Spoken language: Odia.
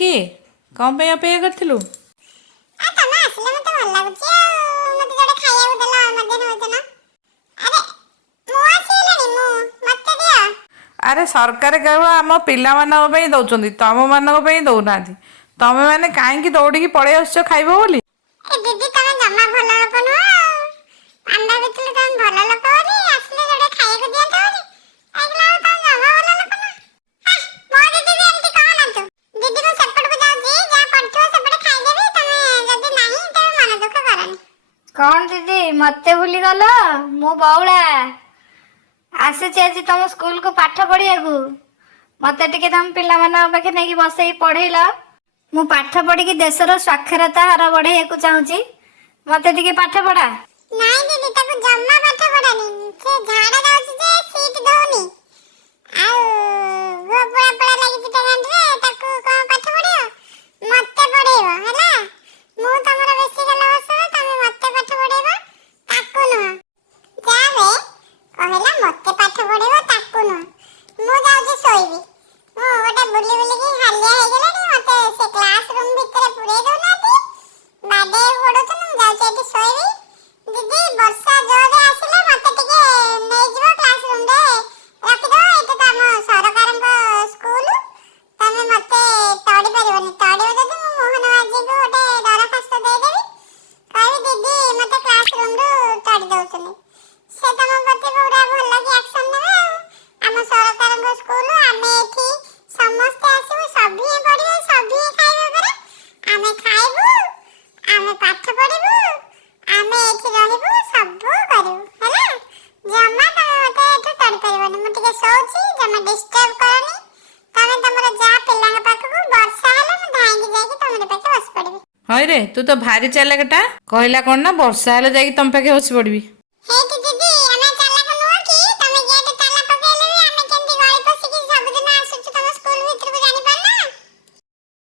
କାହିଁକି କ'ଣ ପାଇଁ ଅପେକ୍ଷା କରିଥିଲୁ? ତମେ ଆସିଲେ ମତେ ଭଲ ଲାଗୁଛି ଆଉ ମତେ ଯୋଡେ ଖାଇବାକୁ ଦେଲ ମଧ୍ୟାହ୍ନ ଭୋଜନ। ଆରେ ମୁଁ ଆସିଲିଣି ମତେ ଦିଅ। ଆରେ ସରକାର କେବଳ ଆମ ପିଲାମାନଙ୍କ ପାଇଁ ଦେଉଛନ୍ତି, ତମମାନଙ୍କ ପାଇଁ ଦେଉନାହାନ୍ତି। ତମେମାନେ କାହିଁକି ଦୌଡ଼ିକି ପଳେଇ ଆସୁଛ ଖାଇବ ବୋଲି? ଏ ଦିଦି ତମେ ଜମା ଭଲ ଲୋକ ନୁହଁ ଆଉ। ପାଣ୍ଡା ଭିତରୁ ତମେ ଭଲ ଲୋକ ବୋଲି ଆସିଲେ ଯୋଡେ ଖାଇବାକୁ ଦିଅନ୍ତ ବୋଲି। ଦେଖିଲା ବେଳକୁ ତମେ ଜମା ଭଲ ଲୋକ ନୁହଁ। ମୋ ଦିଦି ବି ଏମିତି କହନା ତୁ। ଦିଦି ମୁଁ ସେପଟକୁ ଯାଉଛି, ଯାହା ପଡିଥିବ ସେପଟେ ଖାଇଦେବି। ତମେ ଯଦି ନାହିଁ ତେବେ ମନ ଦୁଃଖ କରନି। କଣ ଦିଦି ମତେ ଭୁଲିଗଲ? ମୁଁ ବଉଳା ଆସିଛି ଆଜି ତମ ସ୍କୁଲକୁ ପାଠ ପଢିବାକୁ। ମତେ ଟିକେ ତମ ପିଲାମାନଙ୍କ ପାଖେ ନେଇକି ବସେଇ ପଢେଇଲ। ମୁଁ ପାଠ ପଢିକି ଦେଶର ସ୍ୱାକ୍ଷରତା ହାର ବଢେଇବାକୁ ଚାହୁଁଛି। ମତେ ଟିକେ ପାଠ ପଢା। ନାଇଁ ଦିଦି ତାକୁ ଜମା ପାଠ ପଢାନି। ସେ ଝାଡା ଯାଉଛି ଯେ ସିଟ ଦଉନି। ଆଉ ଗୋପଳା ପଳା ଲାଗିଛି ତା ଗାଣ୍ଡରେ, ତାକୁ କଣ ପାଠ ପଢେଇବ? ମତେ ପଢେଇବ ହେଲା। ମୁଁ ତମର ବେଶୀ ଗଲା ବର୍ଷର, ତମେ ମତେ ପାଠ ପଢେଇବ, ତାକୁ ନୁହଁ। ଯାବେ କହିଲା ମତେ ପାଠ ପଢେଇବ, ତାକୁ ନୁହଁ। ମୁଁ ଯାଉଛି ଶୋଇବି। ମୁଁ ଗୋଟେ ବୁଲି ବୁଲିକି ହାଲିଆ ହେଇଗଲାଣି। ମତେ ସେ କ୍ଲାସ ରୁମ ଭିତରେ ପୁରେଇ ଦଉନାହାନ୍ତି, ବାଡେଇ ପଡୁଛନ୍ତି। ମୁଁ ଯାଉଛି ଏଠି ଶୋଇବି। ଦିଦି ବର୍ଷା ଜୋରରେ ଆସିଲେ ମତେ ଟିକେ ନେଇଯିବ କ୍ଲାସ ରୁମ ରେ ରଖିଦବ। ଏଇଟା ତ ଆମ ସରକାରଙ୍କ ସ୍କୁଲ, ତମେ ମତେ ତଡ଼ି ପାରିବନି। ତଡ଼ିବ ଯଦି ମୁଁ ମୋହନ ମାଝୀକୁ ଗୋଟେ ଦରଖାସ୍ତ ଦେଇଦେବି, କହିବି ଦିଦି ମତେ କ୍ଲାସ ରୁମ ରୁ ତଡ଼ି ଦଉଛନ୍ତି। ସେ ତମ ପ୍ରତି ପୁରା ଭଲ କି ଆକ୍ସନ ନେବେ ଆଉ। ଆମ ସରକାରଙ୍କ ସ୍କୁଲ, ଆମେ ଏଠି ସମସ୍ତେ ଆସିବୁ, ସଭିଏ ପଢିବେ, ସଭିଏ ଖାଇବେ ପରା। ଆମେ ଖାଇବୁ, ଆମେ ପାଠ ପଢିବୁ, ଆମେ ଏଠି ରହିବୁ, ସବୁ କରିବୁ ହେଲା। ଜମା ତମେ ମତେ ଏଠୁ ତଡ଼ି ପାରିବନି। ମୁଁ ଟିକେ ଶୋଉଛି, ଜମା ଡିଷ୍ଟର୍ବ କରନି। ତମେ ତମର ଯା ପିଲାଙ୍କ ପାଖକୁ। ବର୍ଷା ହେଲେ ମୁଁ ଧାଇଁକି ଯାଇକି ତମର ପାଖେ ବସି ପଡିବି। ହଇରେ ତୁ ତ ଭାରି ଚାଲାକଟା। କହିଲା କ'ଣ ନା ବର୍ଷା ହେଲେ ଯାଇକି ତମ ପାଖେ ବସି ପଡ଼ିବି। ହେଇଠି